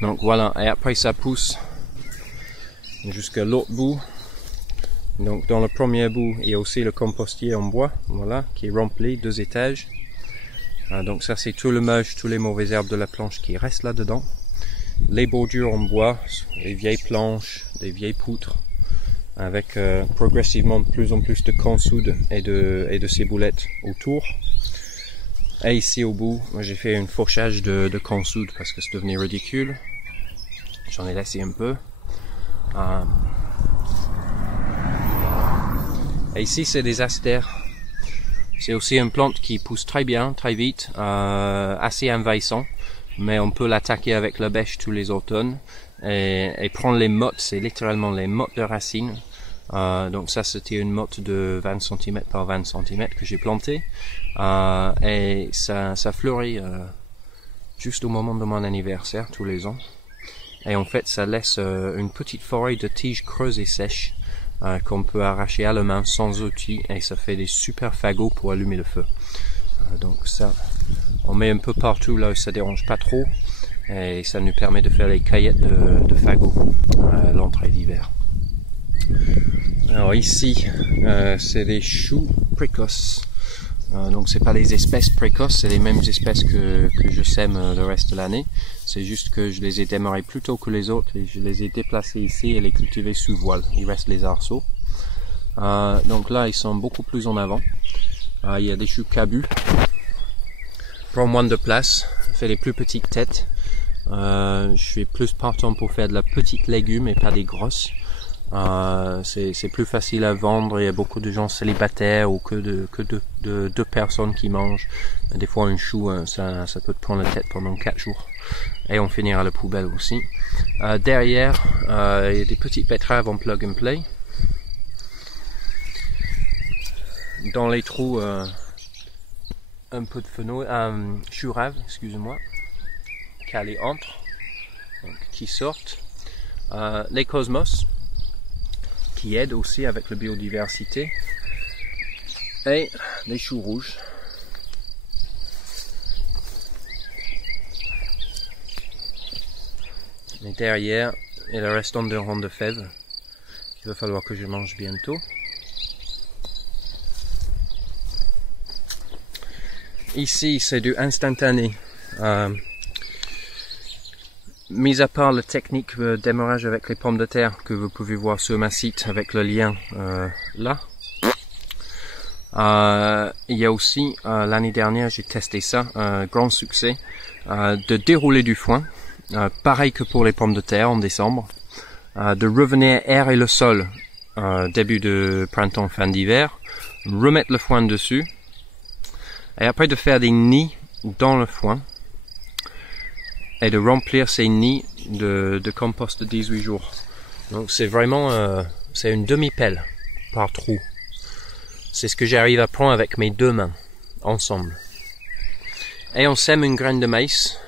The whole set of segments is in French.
Donc voilà, et après ça pousse jusqu'à l'autre bout. Donc dans le premier bout, il y a aussi le compostier en bois, voilà, qui est rempli, 2 étages. Donc ça c'est tout le moche, tous les mauvaises herbes de la planche qui restent là-dedans. Les bordures en bois, les vieilles planches, des vieilles poutres, avec progressivement de plus en plus de consoude et de ciboulettes autour. Et ici au bout, j'ai fait une fourchage de consoude parce que c'est devenu ridicule. J'en ai laissé un peu. Et ici c'est des astères. C'est aussi une plante qui pousse très bien, très vite, assez envahissant. Mais on peut l'attaquer avec la bêche tous les automnes et prendre les mottes, c'est littéralement les mottes de racines. Donc ça c'était une motte de 20 cm par 20 cm que j'ai plantée et ça fleurit juste au moment de mon anniversaire tous les ans. Et en fait ça laisse une petite forêt de tiges creuses et sèches qu'on peut arracher à la main sans outil et ça fait des super fagots pour allumer le feu. Donc ça, on met un peu partout là où ça dérange pas trop et ça nous permet de faire les caillettes de fagots à l'entrée d'hiver. Alors ici, c'est des choux précoces. Donc c'est pas les espèces précoces, c'est les mêmes espèces que je sème le reste de l'année. C'est juste que je les ai démarrés plus tôt que les autres et je les ai déplacés ici et les cultivés sous voile. Il reste les arceaux. Donc là, ils sont beaucoup plus en avant. Il y a des choux cabus. Prend moins de place, fait les plus petites têtes. Je suis plus partant pour faire de la petite légume et pas des grosses. C'est plus facile à vendre, il y a beaucoup de gens célibataires ou que de 2 personnes qui mangent. Des fois un chou, ça peut te prendre la tête pendant 4 jours. Et on finira à la poubelle aussi. Derrière, il y a des petites betteraves en plug and play. Dans les trous, un peu de fenouil, chou rave, excusez-moi, calé entre, donc, qui sortent. Les cosmos, qui aident aussi avec la biodiversité, et les choux rouges. Et derrière, il y a le restant de rang de fèves qu'il va falloir que je mange bientôt. Ici, c'est du instantané. Mis à part la technique de démarrage avec les pommes de terre que vous pouvez voir sur ma site avec le lien là. Il y a aussi, l'année dernière, j'ai testé ça, grand succès, de dérouler du foin, pareil que pour les pommes de terre en décembre, de revenir aérer le sol début de printemps, fin d'hiver, remettre le foin dessus, et après de faire des nids dans le foin, et de remplir ces nids de compost de 18 jours. Donc c'est vraiment, c'est une demi-pelle par trou. C'est ce que j'arrive à prendre avec mes 2 mains, ensemble. Et on sème une graine de maïs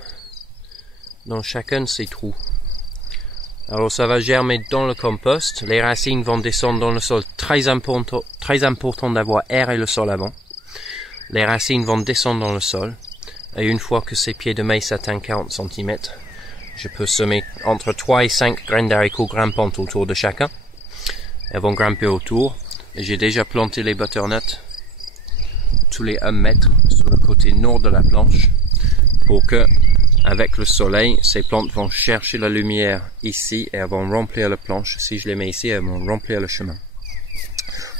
dans chacun de ces trous. Alors ça va germer dans le compost, les racines vont descendre dans le sol, très important d'avoir aéré le sol avant. Les racines vont descendre dans le sol. Et une fois que ces pieds de maïs atteignent 40 cm, je peux semer entre 3 et 5 graines d'haricots grimpantes autour de chacun. Elles vont grimper autour. Et j'ai déjà planté les butternuts tous les 1 mètre sur le côté nord de la planche pour que, avec le soleil, ces plantes vont chercher la lumière ici et elles vont remplir la planche. Si je les mets ici, elles vont remplir le chemin.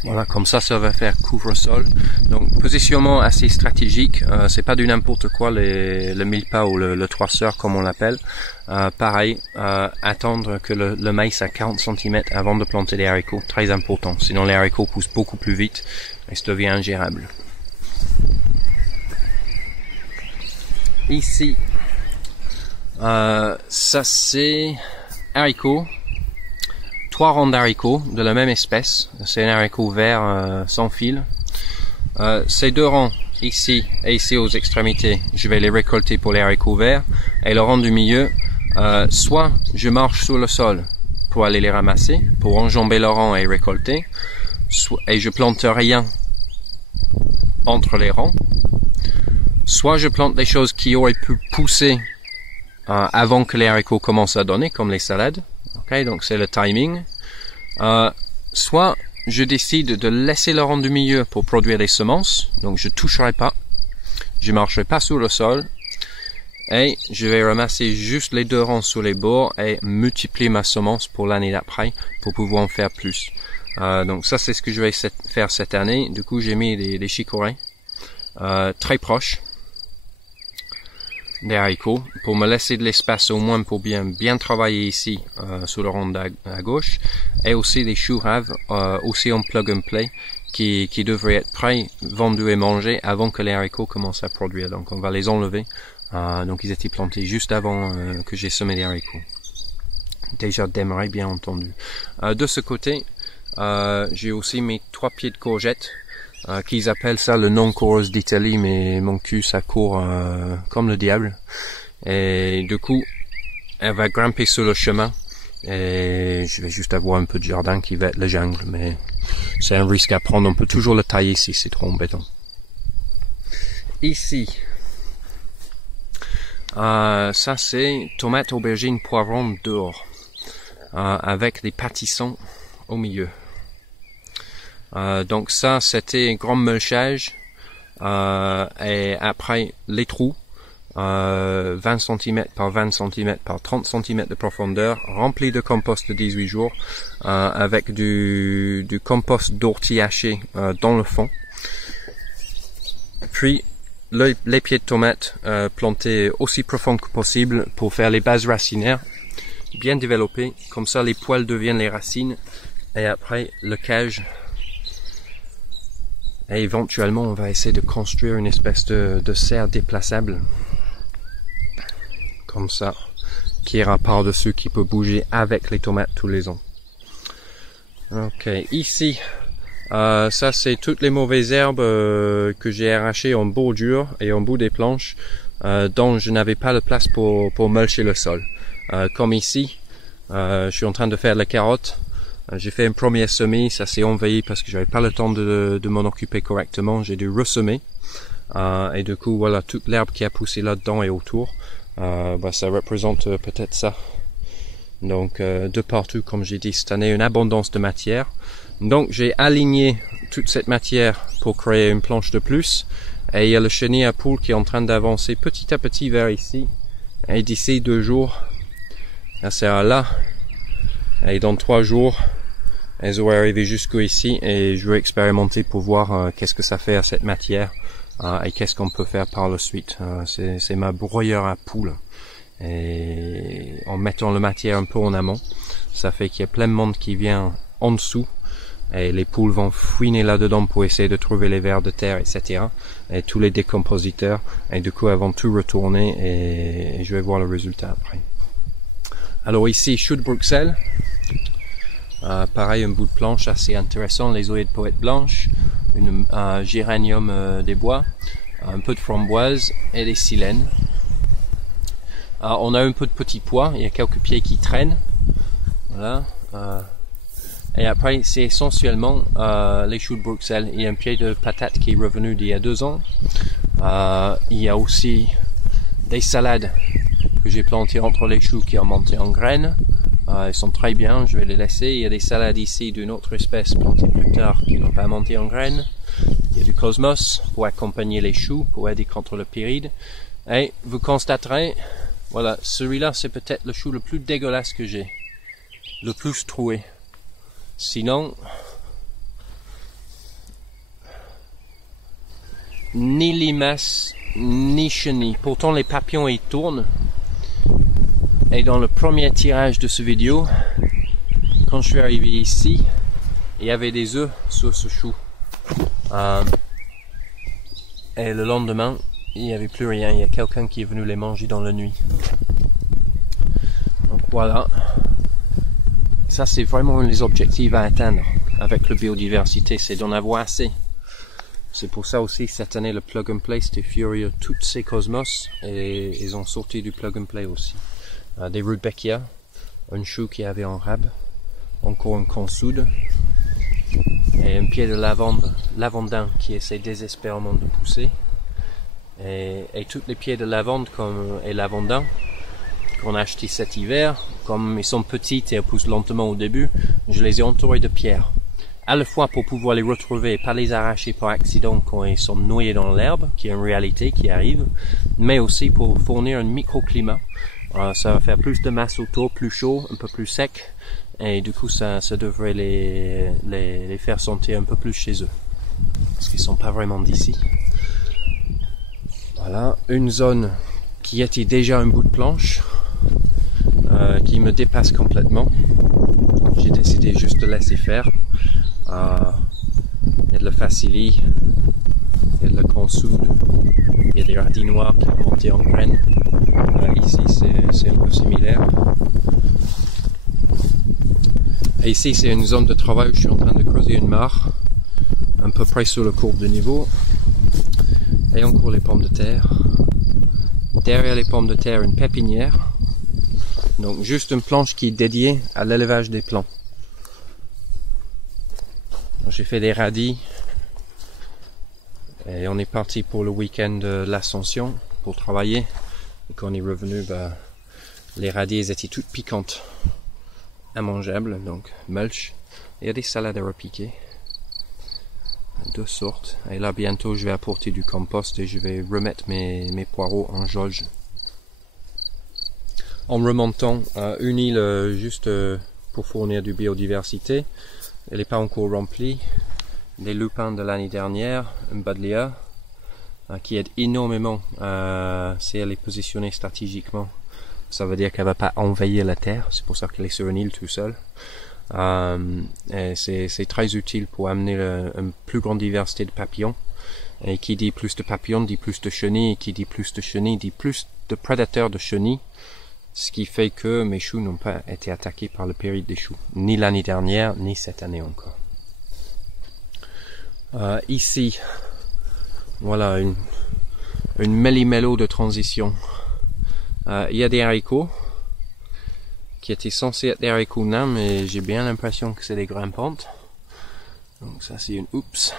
Voilà, comme ça va faire couvre-sol. Donc, positionnement assez stratégique. C'est pas du n'importe quoi, le mille-pas ou le 3 sœurs, comme on l'appelle. Pareil, attendre que le maïs à 40 cm avant de planter les haricots. Très important. Sinon, les haricots poussent beaucoup plus vite et ça devient ingérable. Ici, ça c'est haricots. 3 rangs d'haricots de la même espèce. C'est un haricot vert sans fil. Ces 2 rangs ici et ici aux extrémités, je vais les récolter pour les haricots verts. Et le rang du milieu, soit je marche sur le sol pour aller les ramasser, pour enjamber le rang et récolter, et je plante rien entre les rangs. Soit je plante des choses qui auraient pu pousser avant que les haricots commencent à donner, comme les salades. Ok, donc c'est le timing. Soit je décide de laisser le rang du milieu pour produire les semences, donc je toucherai pas, je marcherai pas sur le sol, et je vais ramasser juste les 2 rangs sur les bords et multiplier ma semence pour l'année d'après pour pouvoir en faire plus. Donc ça c'est ce que je vais faire cette année. Du coup j'ai mis des chicorées très proches des haricots pour me laisser de l'espace au moins pour bien travailler ici sur le rond à gauche, et aussi des choux raves aussi en plug and play qui devraient être prêts, vendus et mangés avant que les haricots commencent à produire. Donc on va les enlever. Donc ils étaient plantés juste avant que j'ai semé les haricots. Déjà démarré bien entendu. De ce côté, j'ai aussi mes 3 pieds de courgettes. Qu'ils appellent ça le non-course d'Italie, mais mon cul ça court comme le diable. Et du coup, elle va grimper sur le chemin et je vais juste avoir un peu de jardin qui va être le jungle, mais c'est un risque à prendre. On peut toujours le tailler si c'est trop embêtant. Ici, ça c'est tomates, aubergines, poivrons dehors, avec des pâtissons au milieu. Donc ça c'était grand mulchage, et après les trous, 20 cm par 20 cm par 30 cm de profondeur, remplis de compost de 18 jours, avec du compost d'ortie haché dans le fond. Puis les pieds de tomates plantés aussi profond que possible pour faire les bases racinaires bien développées, comme ça les poils deviennent les racines, et après le cage. Et éventuellement, on va essayer de construire une espèce de serre déplaçable, comme ça, qui ira par-dessus, qui peut bouger avec les tomates tous les ans. Ok, ici, ça c'est toutes les mauvaises herbes que j'ai arrachées en bordure et en bout des planches, dont je n'avais pas de place pour mulcher le sol. Comme ici, je suis en train de faire la carotte. J'ai fait une première semée, ça s'est envahi parce que j'avais pas le temps de m'en occuper correctement. J'ai dû ressemer, et du coup voilà, toute l'herbe qui a poussé là-dedans et autour, ça représente peut-être ça. Donc de partout, comme j'ai dit cette année, une abondance de matière. Donc j'ai aligné toute cette matière pour créer une planche de plus, et il y a le chenil à poules qui est en train d'avancer petit à petit vers ici, et d'ici 2 jours, ça sera là, et dans 3 jours, elles auraient arrivé jusqu'ici, et je vais expérimenter pour voir qu'est-ce que ça fait à cette matière, et qu'est-ce qu'on peut faire par la suite. C'est ma broyeur à poules, et en mettant la matière un peu en amont, ça fait qu'il y a plein de monde qui vient en dessous, et les poules vont fouiner là-dedans pour essayer de trouver les vers de terre, etc. Et tous les décompositeurs, et du coup elles vont tout retourner, et je vais voir le résultat après. Alors ici, choux de Bruxelles. Pareil, un bout de planche assez intéressant, les oeillets de poète blanche, un géranium des bois, un peu de framboise et des silènes. On a un peu de petits pois, il y a quelques pieds qui traînent. Voilà. Et après, c'est essentiellement les choux de Bruxelles. Il y a un pied de patate qui est revenu d'il y a 2 ans. Il y a aussi des salades que j'ai plantées entre les choux qui ont monté en graines. Ils sont très bien, je vais les laisser. Il y a des salades ici d'une autre espèce plantées plus tard qui n'ont pas monté en graines. Il y a du cosmos pour accompagner les choux, pour aider contre le pyride. Et vous constaterez, voilà, celui-là c'est peut-être le chou le plus dégueulasse que j'ai. Le plus troué. Sinon, ni limaces, ni chenilles. Pourtant les papillons ils tournent. Et dans le premier tirage de ce vidéo, quand je suis arrivé ici, il y avait des œufs sur ce chou. Et le lendemain, il n'y avait plus rien. Il y a quelqu'un qui est venu les manger dans la nuit. Donc voilà. Ça c'est vraiment les objectifs à atteindre avec la biodiversité, c'est d'en avoir assez. C'est pour ça aussi cette année le plug and play c'était furieux. Toutes ces cosmos, et ils ont sorti du plug and play aussi. Des rudbeckia, un chou qui avait en rab, encore un consoude, et un pied de lavandin qui essaie désespérément de pousser. Et tous les pieds de lavande et lavandin qu'on a achetés cet hiver, comme ils sont petites et elles poussent lentement au début, je les ai entourées de pierres. À la fois pour pouvoir les retrouver et pas les arracher par accident quand ils sont noyés dans l'herbe, qui est une réalité qui arrive, mais aussi pour fournir un microclimat. Ça va faire plus de masse autour, plus chaud, un peu plus sec, et du coup ça devrait les faire sentir un peu plus chez eux, parce qu'ils sont pas vraiment d'ici. Voilà, une zone qui était déjà un bout de planche, qui me dépasse complètement. J'ai décidé juste de laisser faire. Il y a de la facilie, il y a de la consoude, il y a des radis noirs qui ont monté en graines. Ici c'est un peu similaire. Et ici c'est une zone de travail où je suis en train de creuser une mare, à peu près sur le courbe de niveau. Et encore les pommes de terre. Derrière les pommes de terre, une pépinière. Donc juste une planche qui est dédiée à l'élevage des plants. J'ai fait des radis. Et on est parti pour le week-end de l'Ascension pour travailler. Et quand on est revenu, les radis étaient toutes piquantes. Immangeables, donc mulch. Il y a des salades à repiquer. Deux sortes. Et là bientôt je vais apporter du compost et je vais remettre mes poireaux en jauge. En remontant une île juste pour fournir du biodiversité. Elle n'est pas encore remplie. Des lupins de l'année dernière, un Buddleia, qui aide énormément si elle est positionnée stratégiquement. Ça veut dire qu'elle va pas envahir la terre, c'est pour ça qu'elle est sur une île tout seul. C'est très utile pour amener une plus grande diversité de papillons. Et qui dit plus de papillons dit plus de chenilles, et qui dit plus de chenilles dit plus de prédateurs de chenilles. Ce qui fait que mes choux n'ont pas été attaqués par le péril des choux, ni l'année dernière, ni cette année encore. Ici, voilà une méli-mélo de transition. Il y a des haricots qui étaient censés être des haricots nains, mais j'ai bien l'impression que c'est des grimpantes. Donc ça c'est une oups.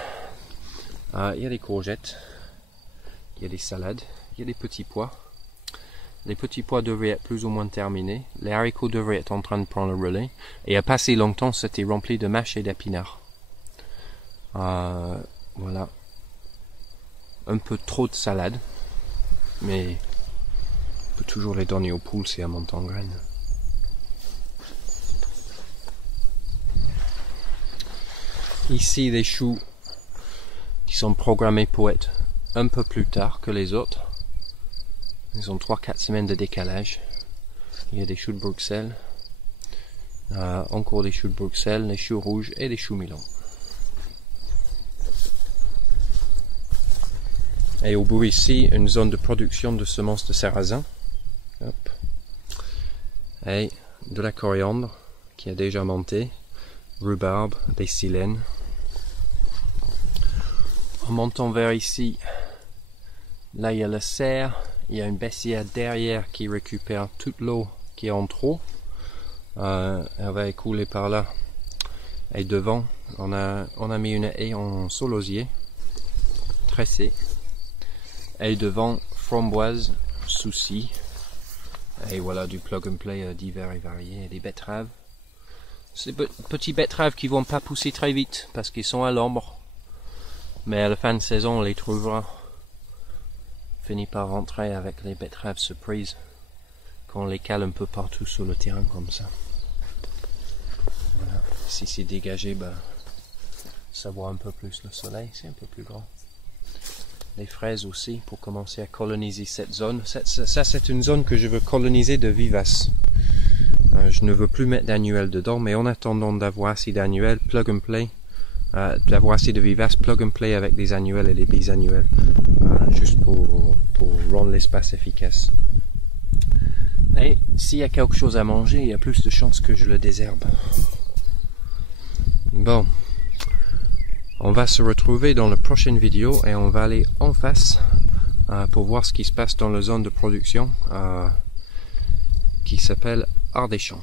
Il y a des courgettes, il y a des salades, il y a des petits pois. Les petits pois devraient être plus ou moins terminés. Les haricots devraient être en train de prendre le relais. Et il n'y a pas si longtemps, c'était rempli de mâches et d'épinards. Voilà. Un peu trop de salade. Mais on peut toujours les donner aux poules si elles montent en graines. Ici, des choux qui sont programmés pour être un peu plus tard que les autres. Ils ont 3-4 semaines de décalage. Il y a des choux de Bruxelles. Encore des choux de Bruxelles, des choux rouges et des choux Milan. Et au bout ici, une zone de production de semences de sarrasin. Hop. Et de la coriandre qui a déjà monté. Rhubarbe, des silènes. En montant vers ici, là il y a le cerf. Il y a une baissière derrière qui récupère toute l'eau qui est en trop. Elle va écouler par là. Et devant, on a mis une haie en saulosier, tressée. Et devant, framboise, souci. Et voilà du plug and play divers et variés. Et des betteraves. Ces petits betteraves qui vont pas pousser très vite parce qu'ils sont à l'ombre. Mais à la fin de saison, on les trouvera. Finit par rentrer avec les betteraves surprises quand on les cale un peu partout sur le terrain comme ça. Voilà. Si c'est dégagé, ça voit un peu plus le soleil, c'est un peu plus grand. Les fraises aussi pour commencer à coloniser cette zone. Ça c'est une zone que je veux coloniser de vivaces. Je ne veux plus mettre d'annuels dedans, mais en attendant d'avoir assez d'annuels, plug and play, d'avoir assez de vivaces, plug and play avec des annuels et des bisannuels, juste pour rendre l'espace efficace. Et s'il y a quelque chose à manger, il y a plus de chances que je le désherbe. Bon, on va se retrouver dans la prochaine vidéo et on va aller en face pour voir ce qui se passe dans la zone de production qui s'appelle Ardèchemps.